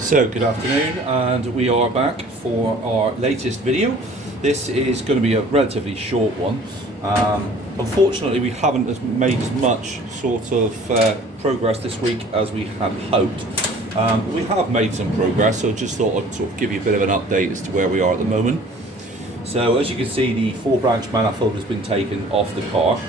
So good afternoon, and we are back for our latest video. This is going to be a relatively short one. Unfortunately, we haven't made as much sort of progress this week as we had hoped. We have made some progress, so just thought I'd sort of give you a bit of an update as to where we are at the moment. So as you can see, the 4-branch manifold has been taken off the car.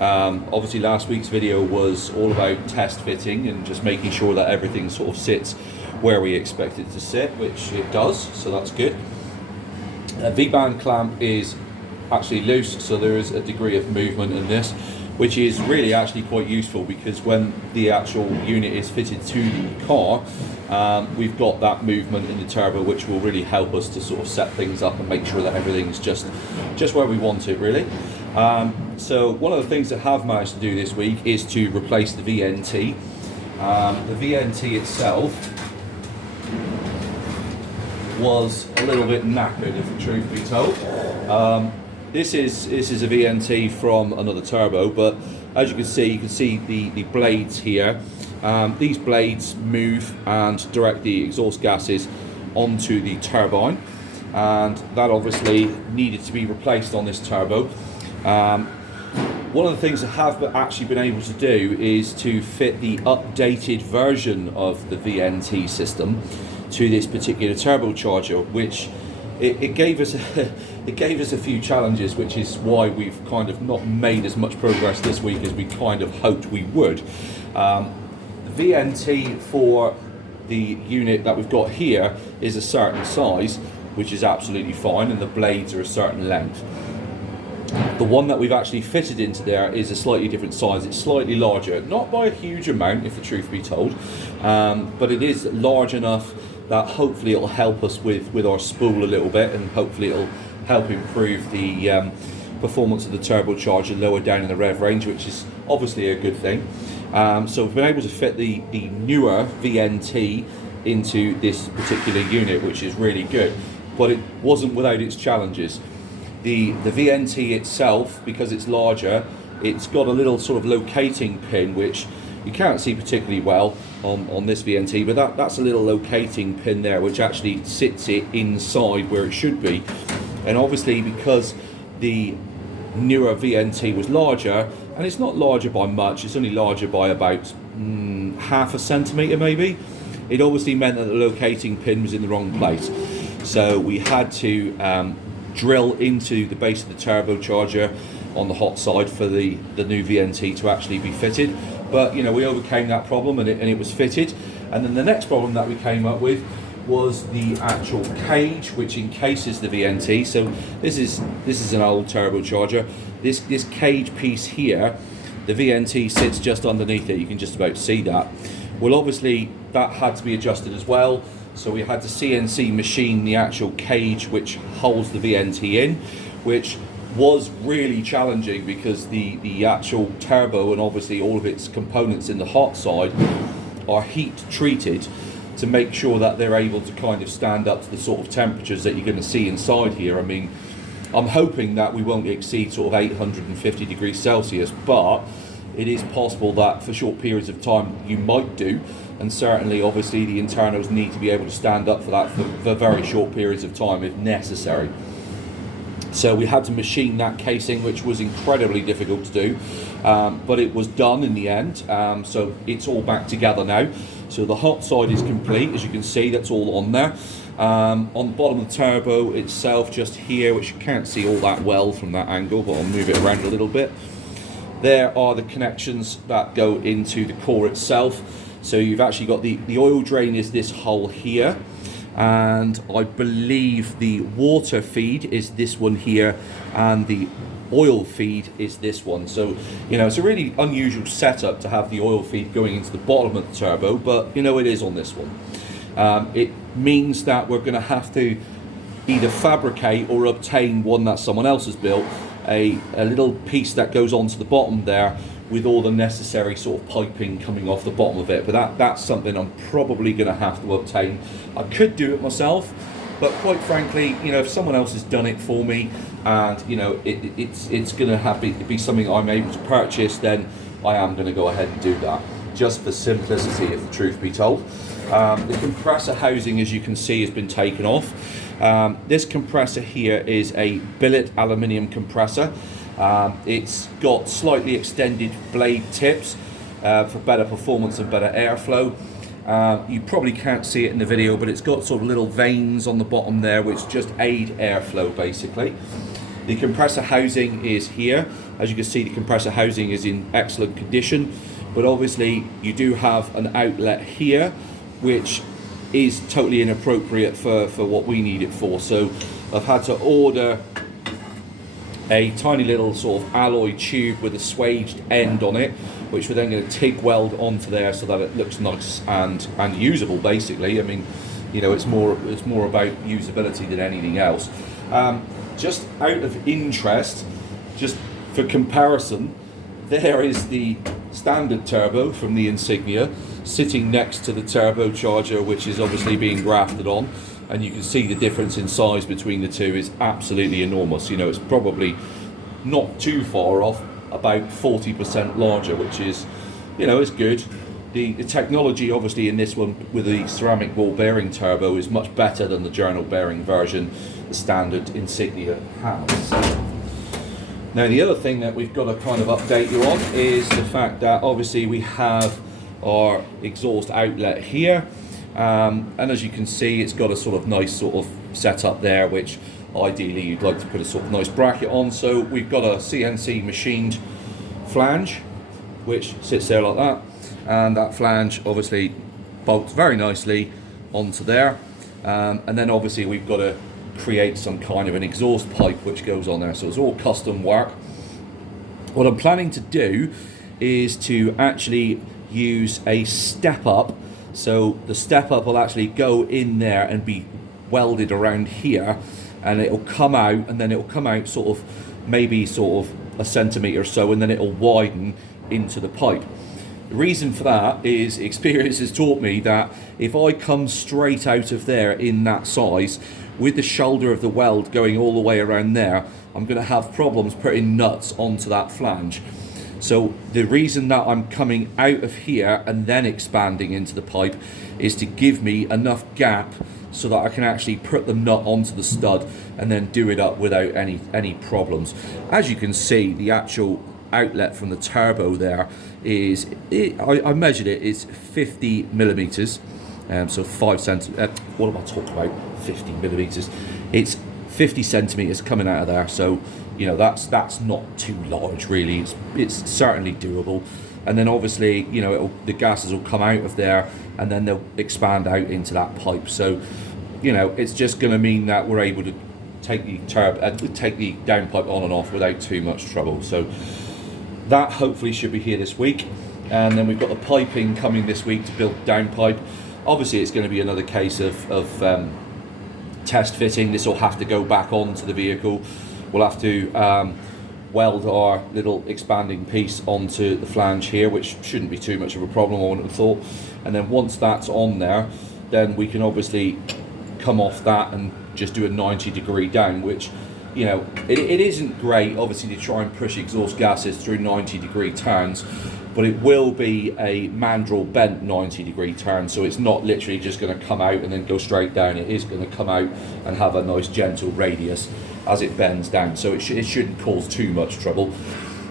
Obviously last week's video was all about test fitting and just making sure that everything sort of sits where we expect it to sit, which it does, so that's good. V-band clamp is actually loose, so there is a degree of movement in this, which is really actually quite useful, because when the actual unit is fitted to the car, we've got that movement in the turbo, which will really help us to sort of set things up and make sure that everything's just where we want it, really. So one of the things that I have managed to do this week is to replace the VNT. The VNT itself was a little bit knackered, if the truth be told. This is a VNT from another turbo, but as you can see the blades here. These blades move and direct the exhaust gases onto the turbine, and that obviously needed to be replaced on this turbo. One of the things I have actually been able to do is to fit the updated version of the VNT system to this particular turbocharger, which it gave us a few challenges, which is why we've kind of not made as much progress this week as we kind of hoped we would. The VNT for the unit that we've got here is a certain size, which is absolutely fine, and the blades are a certain length. The one that we've actually fitted into there is a slightly different size. It's slightly larger, not by a huge amount, if the truth be told, but it is large enough that hopefully it'll help us with our spool a little bit, and hopefully it'll help improve the performance of the turbocharger lower down in the rev range, which is obviously a good thing. So we've been able to fit the newer VNT into this particular unit, which is really good, but it wasn't without its challenges. The VNT itself, because it's larger, it's got a little sort of locating pin, which you can't see particularly well on this VNT, but that's a little locating pin there, which actually sits it inside where it should be. And obviously, because the newer VNT was larger, and it's not larger by much, it's only larger by about half a centimetre maybe, it obviously meant that the locating pin was in the wrong place. So we had to drill into the base of the turbocharger on the hot side for the new VNT to actually be fitted. But you know, we overcame that problem, and it was fitted. And then the next problem that we came up with was the actual cage which encases the VNT. So this is an old turbocharger. This cage piece here, the VNT sits just underneath it. You can just about see that. Well, obviously that had to be adjusted as well. So we had to CNC machine the actual cage which holds the VNT in, which was really challenging, because the actual turbo and obviously all of its components in the hot side are heat treated to make sure that they're able to kind of stand up to the sort of temperatures that you're going to see inside here. I mean, I'm hoping that we won't exceed sort of 850 degrees Celsius, but it is possible that for short periods of time you might do, and certainly obviously the internals need to be able to stand up for that for very short periods of time if necessary. So we had to machine that casing, which was incredibly difficult to do, but it was done in the end. So it's all back together now. So the hot side is complete, as you can see, that's all on there. On the bottom of the turbo itself, just here, which you can't see all that well from that angle, but I'll move it around a little bit. There are the connections that go into the core itself. So you've actually got the oil drain is this hole here, and I believe the water feed is this one here, and the oil feed is this one. So you know, it's a really unusual setup to have the oil feed going into the bottom of the turbo, but you know, it is on this one. It means that we're going to have to either fabricate or obtain one that someone else has built, a little piece that goes onto the bottom there with all the necessary sort of piping coming off the bottom of it. But that's something I'm probably going to have to obtain. I could do it myself, but quite frankly, you know, if someone else has done it for me, and you know, it's going to have to be something I'm able to purchase, then I am going to go ahead and do that, just for simplicity, if the truth be told. The compressor housing, as you can see, has been taken off. This compressor here is a billet aluminium compressor. It's got slightly extended blade tips for better performance and better airflow. You probably can't see it in the video, but it's got sort of little veins on the bottom there which just aid airflow basically. The compressor housing is here. As you can see, the compressor housing is in excellent condition, but obviously you do have an outlet here which is totally inappropriate for what we need it for. So I've had to order a tiny little sort of alloy tube with a swaged end on it, which we're then going to TIG weld onto there so that it looks nice and usable basically. I mean, you know, it's more about usability than anything else. Just out of interest, just for comparison, there is the standard turbo from the Insignia sitting next to the turbocharger, which is obviously being grafted on, and you can see the difference in size between the two is absolutely enormous. You know, it's probably not too far off, about 40% larger, which is, you know, is good. The technology obviously in this one with the ceramic ball bearing turbo is much better than the journal bearing version the standard Insignia has. Now the other thing that we've got to kind of update you on is the fact that obviously we have our exhaust outlet here, and as you can see, it's got a sort of nice sort of setup there, which ideally you'd like to put a sort of nice bracket on. So we've got a CNC machined flange which sits there like that, and that flange obviously bolts very nicely onto there, and then obviously we've got to create some kind of an exhaust pipe which goes on there, so it's all custom work. What I'm planning to do is to actually use a step up, so the step up will actually go in there and be welded around here, and it'll come out, and then it'll come out sort of maybe sort of a centimetre or so, and then it'll widen into the pipe. The reason for that is experience has taught me that if I come straight out of there in that size with the shoulder of the weld going all the way around there, I'm going to have problems putting nuts onto that flange. So the reason that I'm coming out of here and then expanding into the pipe is to give me enough gap so that I can actually put the nut onto the stud and then do it up without any problems. As you can see, the actual outlet from the turbo there is, I measured it, it's 50 millimeters, so 5 centimeters, what am I talking about, 50 millimeters, it's 50 centimeters coming out of there, so you know that's not too large really, it's certainly doable. And then obviously, you know, the gases will come out of there and then they'll expand out into that pipe, so you know, it's just going to mean that we're able to take the downpipe on and off without too much trouble. So that hopefully should be here this week, and then we've got the piping coming this week to build the downpipe. Obviously it's going to be another case of test fitting. This will have to go back onto the vehicle. We'll have to weld our little expanding piece onto the flange here, which shouldn't be too much of a problem, I wouldn't have thought. And then once that's on there, then we can obviously come off that and just do a 90-degree down, which, you know, it isn't great obviously to try and push exhaust gases through 90-degree turns, but it will be a mandrel bent 90-degree turn, so it's not literally just going to come out and then go straight down. It is going to come out and have a nice gentle radius as it bends down, so it shouldn't cause too much trouble.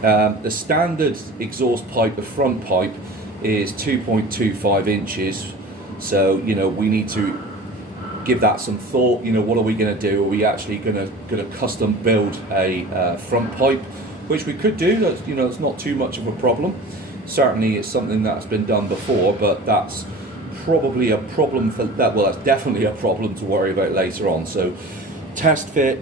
The standard exhaust pipe, the front pipe, is 2.25 inches, so you know, we need to give that some thought. You know, what are we going to do? Are we actually going to custom build a front pipe, which we could do? That's, you know, it's not too much of a problem. Certainly it's something that's been done before, but that's probably a problem for that. Well, that's definitely a problem to worry about later on. So test fit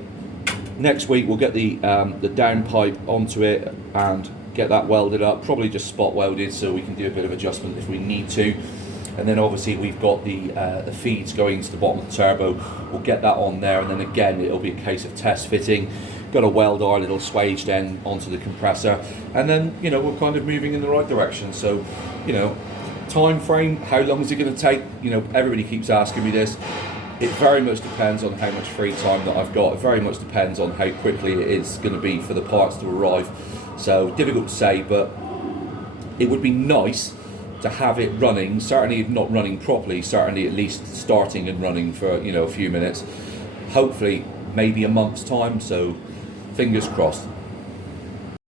next week, we'll get the downpipe onto it and get that welded up, probably just spot welded, so we can do a bit of adjustment if we need to. And then obviously we've got the feeds going to the bottom of the turbo. We'll get that on there, and then again it'll be a case of test fitting. Got to weld our little swaged end onto the compressor, and then, you know, we're kind of moving in the right direction. So, you know, time frame, how long is it going to take? You know, everybody keeps asking me this. It very much depends on how much free time that I've got. It very much depends on how quickly it is going to be for the parts to arrive. So difficult to say, but it would be nice to have it running, certainly if not running properly, certainly at least starting and running for, you know, a few minutes, hopefully maybe a month's time, so fingers crossed.